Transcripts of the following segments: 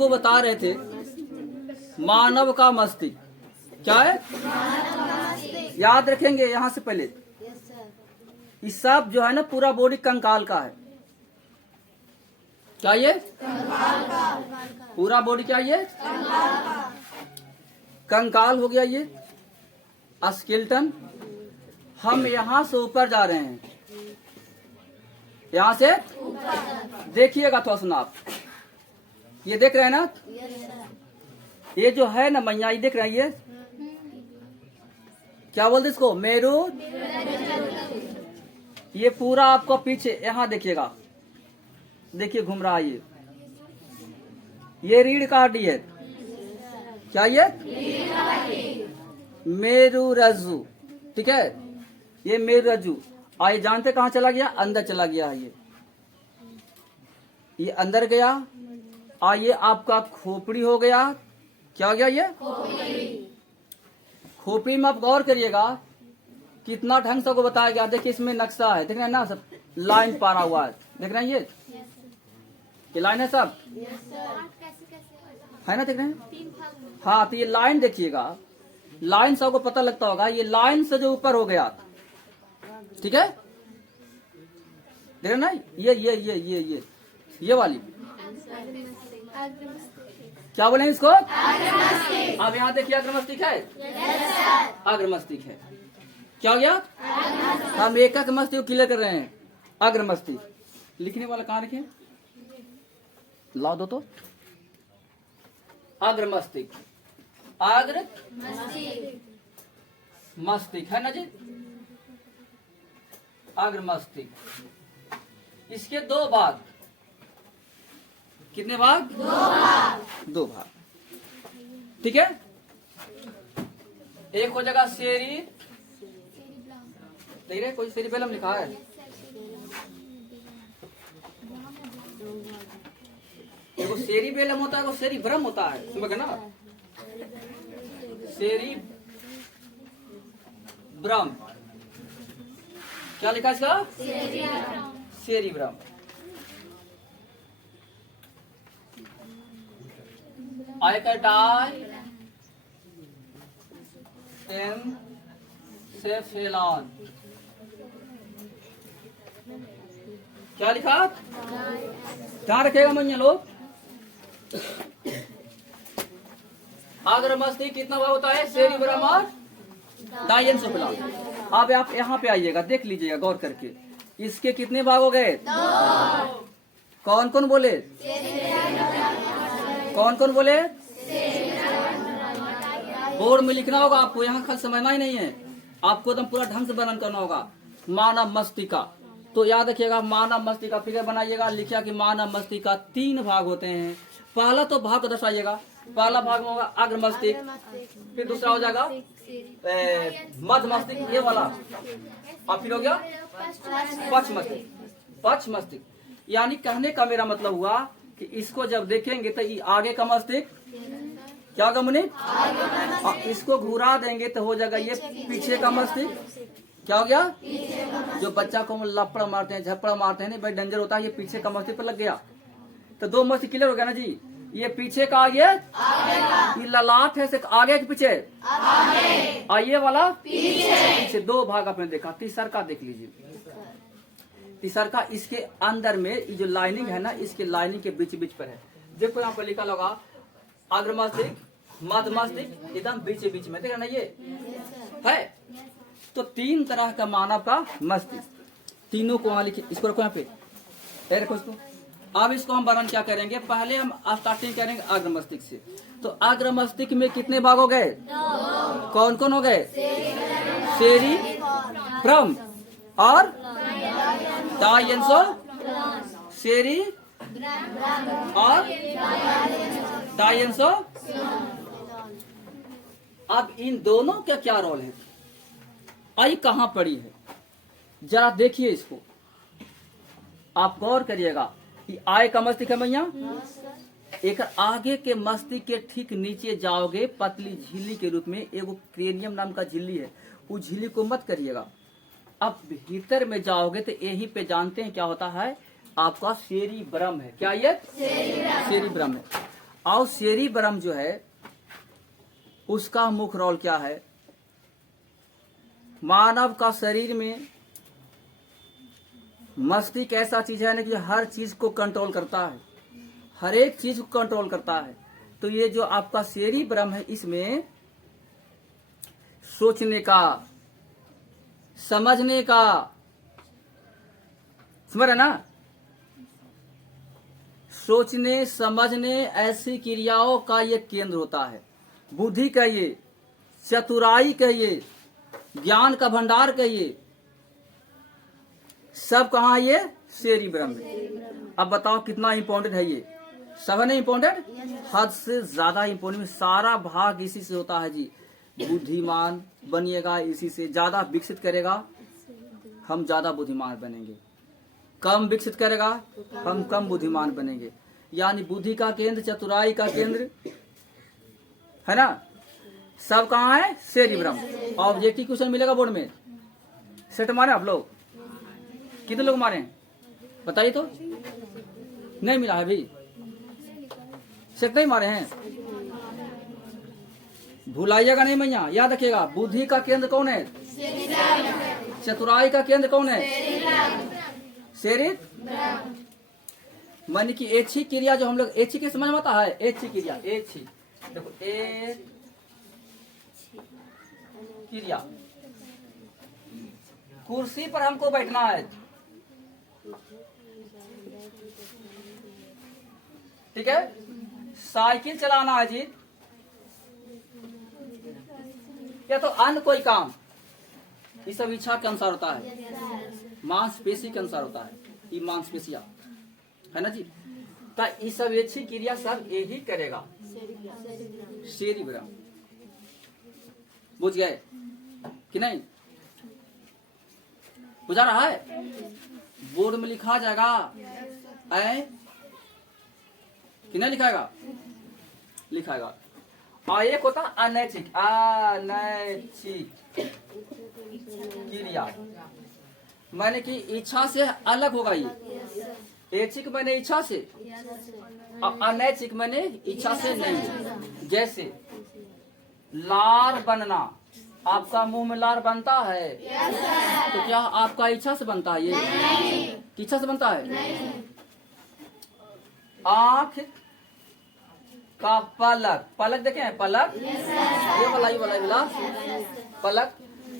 आपको बता रहे थे मानव का मस्तिष्क क्या है, याद रखेंगे यहाँ से पहले। ये सब जो है ना पूरा बॉडी कंकाल का है। क्या ये पूरा बॉडी क्या ये कंकाल हो गया, ये स्केलेटन। हम यहाँ से ऊपर जा रहे हैं, यहाँ से देखिएगा थोड़ा सुना आप, ये देख रहे हैं ना, ये जो है ना मैया, ये देख रहे हैं, ये क्या बोलते इसको, मेरू। ये पूरा आपको पीछे यहाँ देखिएगा, देखिए घूम रहा है ये रीढ़ का हड्डी है। क्या ये मेरू रज्जु, ठीक है, ये मेरू रज्जु। आइए जानते कहाँ चला गया, अंदर चला गया है ये अंदर गया। आइए आपका खोपड़ी हो गया, क्या हो गया ये खोपड़ी में। आप गौर करिएगा कितना ढंग से को बताया गया। देखिए इसमें नक्शा है, देख रहे हैं ना, सब लाइन पारा हुआ है, देख रहे हैं ये लाइन है सब, है ना, देख रहे हैं। हाँ तो ये लाइन देखिएगा, लाइन सबको पता लगता होगा, ये लाइन से जो ऊपर हो गया, ठीक है, देख रहे ना, ये वाली क्या बोले इसको, अब यहाँ देखिए अग्रमस्तिष्क है, अग्रमस्तिष्क है। क्या हो गया, हम एक मस्तिष्क क्लियर कर रहे हैं। अग्रमस्तिष्क लिखने वाला कहाँ रखे, लाओ दो तो, अग्रमस्तिष्क, अग्र मस्तिष्क है ना जी, अग्रमस्तिष्क। इसके दो भाग, कितने भाग, दो भाग, ठीक है। एक हो जाएगा सेरी, देख रहे कोई सेरिबेलम लिखा है, देखो सेरिबेलम होता है, वो सेरिब्रम होता है, समझ गए ना, सेरिब्रम। क्या लिखा इसका, सेरिब्रम। आइकटाई एनसेफेलॉन, क्या लिखा, ध्यान रखेगा मैया लोग। अग्रमस्तिष्क कितना भाग होता है, सेरिब्रम और डायेनसेफेलॉन। अब आप यहाँ पे आइएगा, देख लीजिएगा गौर करके, इसके कितने भाग हो गए, कौन कौन बोले, कौन कौन बोले, बोर्ड में लिखना होगा आपको, यहाँ खाली समझना ही नहीं है, आपको एकदम पूरा ढंग से वर्णन करना होगा। मानव मस्तिष्क, तो याद रखिएगा मानव मस्तिष्क का फिगर बनाइएगा, लिखिएगा कि मानव मस्तिष्क का 3 भाग होते हैं। पहला तो भाग को दर्शाइएगा, पहला भाग में होगा अग्र मस्तिष्क, फिर दूसरा हो जाएगा मध्य मस्तिष्क, ये वाला, और फिर हो गया पक्ष मस्तिष्क। पक्ष मस्तिष्क यानी कहने का मेरा मतलब हुआ कि इसको जब देखेंगे तो ये आगे का मस्तिष्क, क्या होगा मुनि, और इसको घुरा देंगे तो हो जाएगा ये पीछे का मस्तिष्क। क्या हो गया, जो बच्चा को लपड़ा मारते हैं, झपड़ा मारते हैं, भाई डेंजर होता है, ये पीछे का मस्तिष्क पर लग गया, तो 2 मस्तिष्क क्लियर हो गया ना जी। ये पीछे का, ये ललाट है से आगे के पीछे, आइए वाला पीछे, 2 भाग आपने देखा। तीसरा का देख लीजिए, तीसरा का इसके अंदर में ये जो लाइनिंग है ना, इसके लाइनिंग के बीच बीच पर है, देखो यहाँ पर लिखा होगा अग्र मस्तिष्क, मध्य मस्तिष्क, एकदम बीच बीच में, देखा ना ये है। तो 3 तरह का मानव का मस्तिष्क, तीनों को वहां लिखिए, इसको रखो यहाँ पे, रखो इसको। अब इसको हम वर्णन क्या करेंगे, पहले हम स्टार्टिंग करेंगे अग्र मस्तिष्क से। तो अग्र मस्तिष्क में कितने भाग हो गए, कौन कौन हो गए, सेरिब्रम और डायेनसेफेलॉन, सेरी और डायेनसेफेलॉन। अब इन दोनों का क्या रोल है, आई कहां पड़ी है, जरा देखिए इसको, आप गौर करिएगा कि आय का मस्तिष्क है भैया, एक आगे के मस्तिष्क के ठीक नीचे जाओगे, पतली झिल्ली के रूप में एगो क्रेनियम नाम का झिल्ली है, उस झिल्ली को मत करिएगा। अब भीतर में जाओगे तो यहीं पे जानते हैं क्या होता है, आपका सेरिब्रम है। क्या ये सेरिब्रम है। और सेरिब्रम जो है उसका मुख्य रोल क्या है? मानव का शरीर में मस्तिष्क ऐसा चीज है ना कि हर चीज को कंट्रोल करता है, हर एक चीज को कंट्रोल करता है। तो ये जो आपका सेरिब्रम है इसमें सोचने का, समझने का, समझ रहे ना, सोचने समझने ऐसी क्रियाओं का ये केंद्र होता है। बुद्धि कहिए, चतुराई कहिए, ज्ञान का भंडार कहिए, सब कहाँ है? ये सेरिब्रम में। अब बताओ कितना इंपॉर्टेंट है ये? सब है ना इंपॉर्टेंट? हद से ज्यादा इंपॉर्टेंट। सारा भाग इसी से होता है जी। बुद्धिमान बनिएगा इसी से, ज्यादा विकसित करेगा हम ज्यादा बुद्धिमान बनेंगे, कम विकसित करेगा हम कम बुद्धिमान बनेंगे। यानी बुद्धि का केंद्र, चतुराई का केंद्र है ना, सब कहाँ है? सेरिब्रम। ऑब्जेक्टिव क्वेश्चन मिलेगा बोर्ड में। सेट मारे आप लोग? कितने लोग मारे हैं बताइए तो? नहीं मिला है अभी? सेट नहीं मारे हैं? भुलाइएगा नहीं मैया, याद रखिएगा। बुद्धि का केंद्र कौन है? चतुराई का केंद्र कौन है? सेरिब्रम। मन की ऐच्छिक क्रिया जो हम लोग ऐच्छिक समझ में आता है, ऐच्छिक क्रिया, ऐच्छिक देखो, एक क्रिया, कुर्सी पर हमको बैठना है, ठीक है, साइकिल चलाना है जी, या तो अन्य कोई काम, ये सब इच्छा के अनुसार होता है, मांसपेशी के अनुसार होता है। ये मांसपेशिया है ना जी। तो ये सब ऐच्छिक क्रिया सब यही करेगा सेरिब्रम। बुझ गए कि नहीं? बुझा रहा है? बोर्ड में लिखा जाएगा कि नहीं लिखाएगा? लिखाएगा। और एक होता अनैच्छिक, अनैच्छिक क्रिया, मैंने कि इच्छा से अलग होगा ये। ऐच्छिक मैंने इच्छा से, और अनैच्छिक मैंने इच्छा से नहीं। जैसे लार बनना, आपका मुंह में लार बनता है तो क्या आपका इच्छा से बनता है? ये इच्छा से बनता है। आंख का पलक, पलक देखें, पलक ये वाला पलक,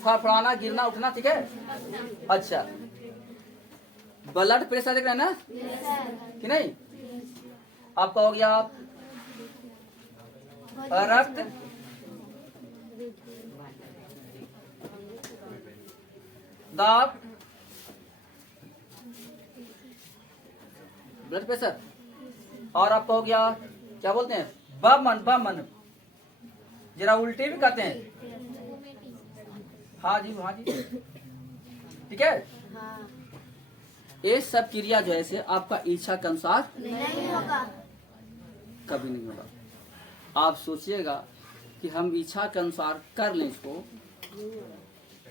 फड़फड़ाना, गिरना, उठना, ठीक है। अच्छा, ब्लड प्रेशर देख रहे हैं ना कि नहीं? आपका हो गया रक्त दाब, ब्लड प्रेशर, और आपका हो गया क्या बोलते हैं? बमन, बमन, जरा उल्टे भी कहते हैं। हाँ जी, हाँ जी, ठीक है। ये सब क्रिया जो है से आपका इच्छा के अनुसार नहीं होगा, कभी नहीं होगा। आप सोचिएगा कि हम इच्छा के अनुसार कर लें, इसको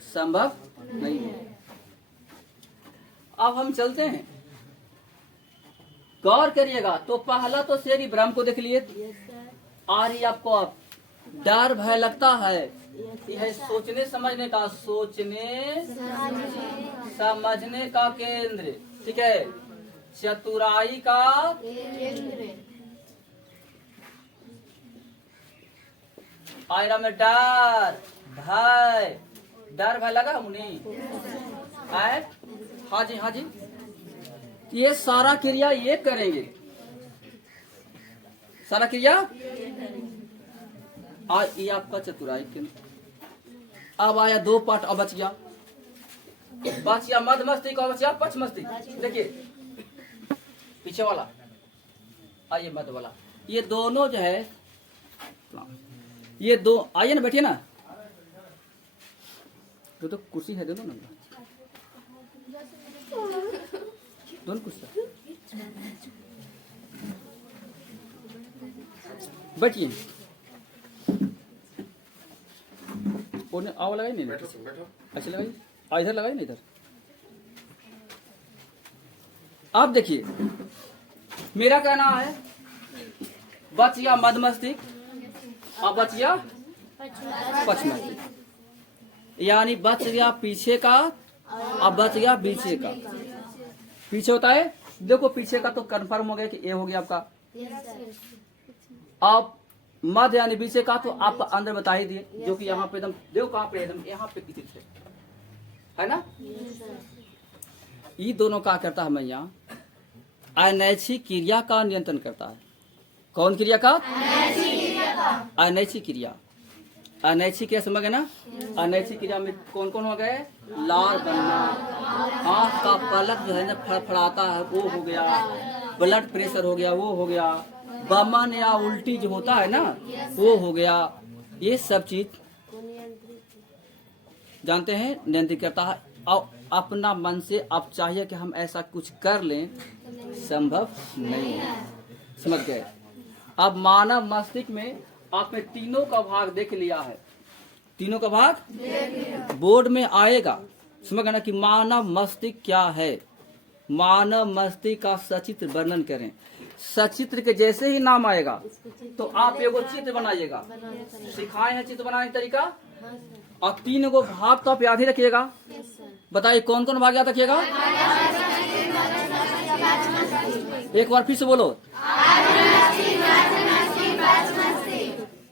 संभव नहीं है। अब हम चलते हैं, गौर करिएगा। तो पहला तो सेरिब्रम को देख लिए, और ये आपको अब डर भय लगता है, यह सोचने समझने का, सोचने समझने का केंद्र, ठीक है, चतुराई का आयरा में डर भय, डर भय लगा मुनि? हाँ जी, हाँ जी, ये सारा क्रिया ये करेंगे, सारा क्रिया। आज ये आपका चतुराई केंद्र। अब आया दो पार्ट, अब बच गया मध्य मस्तिष्क और बच गया पक्ष मस्तिष्क। देखिए पीछे वाला, आइए मध्य वाला, ये दोनों जो है, ये दो, आइए ना, बैठिए ना, तो कुर्सी है दोनों ना, दोनों कुर्सी, बैठिए। आओ लगाई नहीं, अच्छा लगाई, इधर लगाई नहीं, इधर। अब देखिए, मेरा कहना है बच गया मध्य मस्तिष्क और बच गया पक्ष मस्तिष्क। यानी बच गया पीछे का और बच गया पीछे का। पीछे होता है, देखो पीछे का तो कंफर्म हो गया कि ए हो गया आपका। अब मध्य यानी पीछे का तो आप अंदर बता ही दिए, जो कि यहाँ पे एकदम देखो कहाँ पे एकदम यहाँ पे किसी है ना। ये दोनों क्या करता है मैया, अनैच्छिक क्रिया का नियंत्रण करता है। कौन क्रिया का? अनैच्छिक क्रिया। अनैच्छिक क्रिया समझ गए ना। अनैच्छिक क्रिया में कौन कौन हो गए? लार बनना, आंख का पलक जो है ना फड़फड़ाता है वो हो गया, ब्लड प्रेशर हो गया वो हो गया, बमन या उल्टी जो होता है ना वो हो गया। ये सब चीज जानते हैं नियंत्रित करता है। और अपना मन से आप चाहिए कि हम ऐसा कुछ कर लें, संभव नहीं है। समझ गए। अब मानव मस्तिष्क में आपने तीनों का भाग देख लिया है। तीनों का भाग बोर्ड में आएगा। समझ गए ना कि मानव मस्तिष्क क्या है। मानव मस्तिष्क का सचित्र वर्णन करें। सचित्र के जैसे ही नाम आएगा तो आप एगो चित्र बनाइएगा। सिखाए हैं चित्र बनाने का तरीका। और तीन गो भाग तो आप याद ही रखिएगा। बताइए कौन कौन भाग याद रखिएगा? एक बार फिर से बोलो।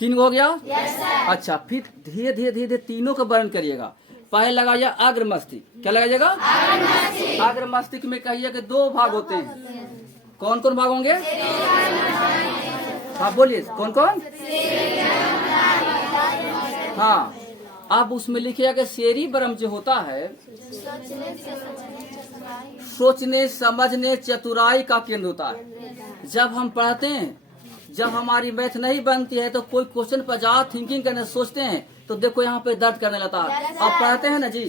तीन गो हो गया। अच्छा, फिर धीरे धीरे धीरे धीरे तीनों का वर्णन करिएगा। पहले लगाइए अग्र मस्तिष्क। क्या लगाइएगा? अग्र मस्तिष्क में कहिए कि दो भाग होते हैं। कौन कौन भाग होंगे? हाँ बोलिए कौन कौन? हाँ, अब उसमें लिखिएगा कि सेरिब्रम जो होता है सोचने समझने चतुराई का केंद्र होता है। जब हम पढ़ते हैं, जब हमारी मैथ नहीं बनती है तो कोई क्वेश्चन पर जा थिंकिंग करने सोचते हैं तो देखो यहाँ पे दर्द करने लगता है। आप पढ़ते हैं ना जी,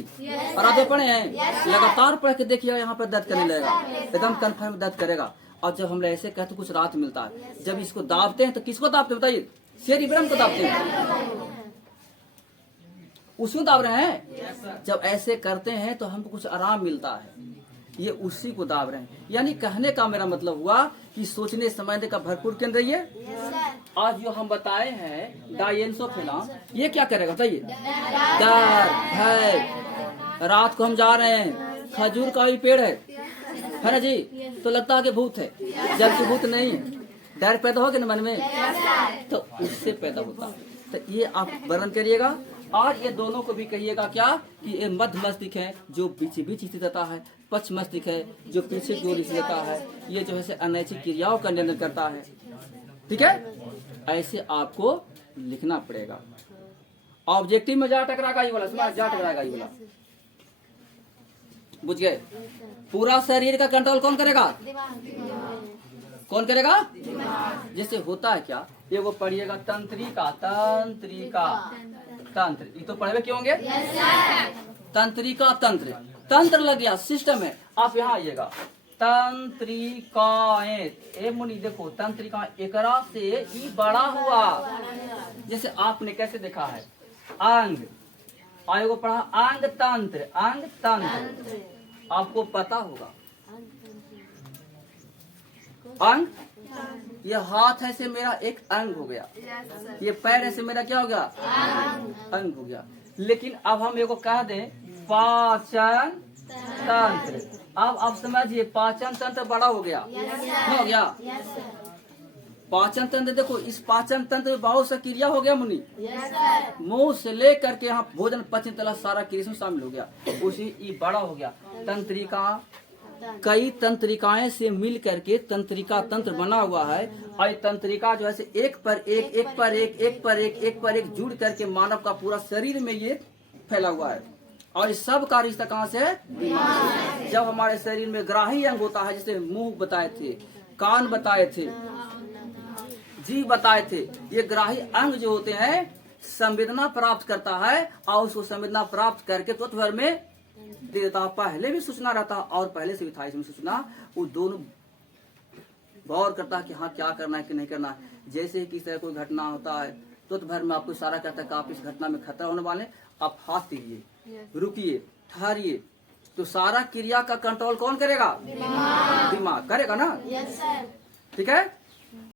और आप पढ़े हैं, लगातार पढ़ के देखिएगा यहाँ पे दर्द करने लगेगा, एकदम कन्फर्म दर्द करेगा। और जब हम ऐसे कहते कुछ राहत मिलता है। जब इसको दाबते हैं तो किसको दाबते हैं बताइए? सेरिब्रम को दाबते हैं। उसको दाब रहे हैं। जब ऐसे करते हैं तो हमको कुछ आराम मिलता है, ये उसी को दाब रहे हैं। यानी कहने का मेरा मतलब हुआ कि सोचने समझने का भरपूर केंद्र ये। आज जो हम बताए हैं डायेंसोफिलाम, ये क्या करेगा बताइए? डर भय। रात को हम जा रहे हैं, खजूर का भी पेड़ है ना जी, तो लगता है कि भूत है, जबकि भूत नहीं है। डर पैदा हो गया ना मन में, तो उससे पैदा होता है। तो ये आप वर्णन करिएगा। और ये दोनों को भी कहिएगा क्या कि ये मध्य मस्तिष्क है जो बीच बीच स्थित रहता है, पक्ष मस्तिष्क है जो पीछे की ओर स्थित रहता है। ये जो है अनैच्छिक क्रियाओं का नियंत्रण करता है। ठीक है, ऐसे आपको लिखना पड़ेगा। ऑब्जेक्टिव में जा टकराएगा ये वाला, जा टकराएगा ये वाला, बुझ गए। पूरा शरीर का कंट्रोल कौन करेगा? कौन करेगा? जैसे होता है क्या, ये वो पढ़िएगा तंत्रिका। तंत्रिका तंत्र, ये तो पढ़े क्यों होंगे? तंत्रिका तंत्र, तंत्र लग गया, सिस्टम है। आप यहाँ आइएगा। तंत्रिकाएं, ए मुनि देखो तंत्रिका एकरा से ही बड़ा हुआ। जैसे आपने कैसे देखा है अंग, आयोग पढ़ा अंग तंत्र, अंग तंत्र आपको पता होगा। अंग, ये हाथ है से मेरा एक अंग हो गया, ये पैर है से मेरा क्या हो गया? अंग हो गया। लेकिन अब हम एगो कह दें पाचन तंत्र। अब आप समझिए पाचन तंत्र बड़ा हो गया, हो गया। पाचन तंत्र देखो, इस पाचन तंत्र में बहुत सा क्रिया हो गया मुनि। मुंह से लेकर के यहाँ भोजन पचन तला सारा क्रिया शामिल हो गया, उसी ये बड़ा हो गया। तंत्रिका, कई तंत्रिकाएं से मिल करके तंत्रिका तंत्र बना हुआ है। और तंत्रिका जो है एक पर एक, एक पर एक, एक पर एक, एक पर एक जुड़ करके मानव का पूरा शरीर में ये फैला हुआ है। और इस सब का रिश्ता कहाँ से है? दिमाग। जब हमारे शरीर में ग्राही अंग होता है, जैसे मुंह बताए थे, कान बताए थे, जीभ बताए थे, ये ग्राही अंग जो होते हैं संवेदना प्राप्त करता है और उसको संवेदना प्राप्त करके त्वचा भर में देता। पहले भी सूचना रहता और पहले से भी था इसमें सूचना। वो दोनों गौर करता कि हाँ क्या करना है कि नहीं करना है। जैसे ही किसी तरह कोई घटना होता है तो भर में आपको इशारा करता है कि आप इस घटना में खतरा होने वाले, आप हाथ दीजिए, रुकिए, ठहरिए। तो सारा क्रिया का कंट्रोल कौन करेगा? दिमाग करेगा ना। ठीक है।